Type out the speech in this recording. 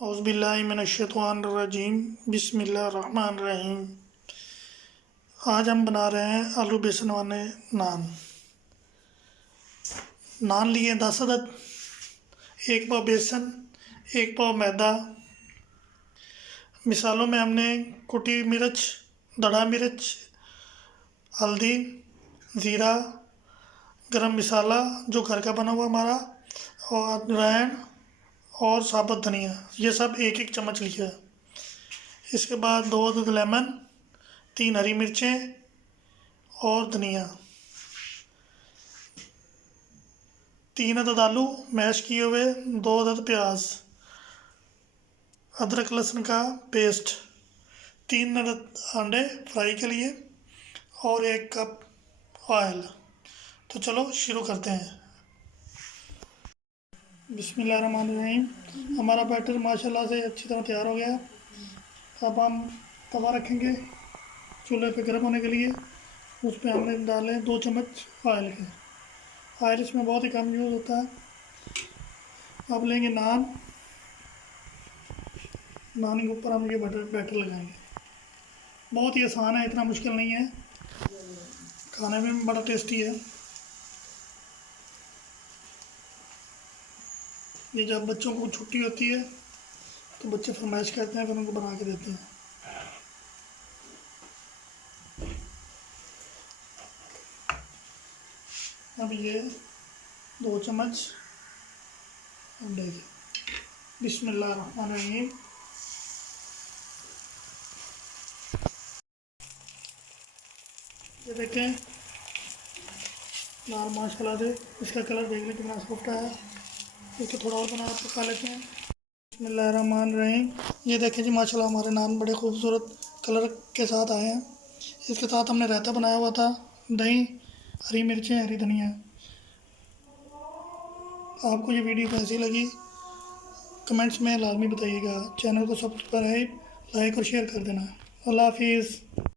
औज़ुबिल्लाहिमिनश्शैतानिर्रजीम बिस्मिल्लाहिर्रहमानिर्रहीम। आज हम बना रहे हैं आलू बेसन वाले नान। नान लिए 10 अदद, 1 पाव बेसन, 1 पाव मैदा। मिसालों में हमने कुटी मिर्च, दड़ा मिर्च, हल्दी, ज़ीरा, गरम मसाला जो घर का बना हुआ हमारा, और अजवाइन और साबुत धनिया, ये सब 1-1 चम्मच लिया है। इसके बाद 2 अदद लेमन, 3 हरी मिर्चें और धनिया, 3 अदद आलू मैश किए हुए, 2 अदद प्याज, अदरक लहसुन का पेस्ट, 3 अदद अंडे फ्राई के लिए और 1 कप ऑयल। तो चलो शुरू करते हैं। बिस्मिल्लाहिर्रहमानिर्रहीम। हमारा बैटर माशाल्लाह से अच्छी तरह तैयार हो गया। अब हम तवा रखेंगे चूल्हे पे गर्म होने के लिए। उस पर हमने डाले 2 चम्मच ऑयल के। ऑयल इसमें बहुत ही कम यूज़ होता है। अब लेंगे नान के ऊपर हम ये बैटर लगाएंगे। बहुत ही आसान है, इतना मुश्किल नहीं है, खाने में भी बड़ा टेस्टी है। ये जब बच्चों को छुट्टी होती है तो बच्चे फरमाइश करते हैं, फिर उनको बना के देते हैं। अब ये 2 चम्मच अंडे के। बिस्मिल्लाहिर्रहमानिर्रहीम। ये देखें नान माशाल्लाह से इसका कलर देखने कितना सॉफ्ट है। इसको थोड़ा और पका लेते हैं। बिस्मिल्लाहिर्रहमानिर्रहीम। ये देखें जी माशाल्लाह हमारे नान बड़े खूबसूरत कलर के साथ आए हैं। इसके साथ हमने रायता बनाया हुआ था, दही, हरी मिर्चें, हरी धनिया। आपको ये वीडियो कैसी लगी कमेंट्स में लाजमी बताइएगा। चैनल को सब्सक्राइब, लाइक और शेयर कर देना। अल्लाह हाफिज़।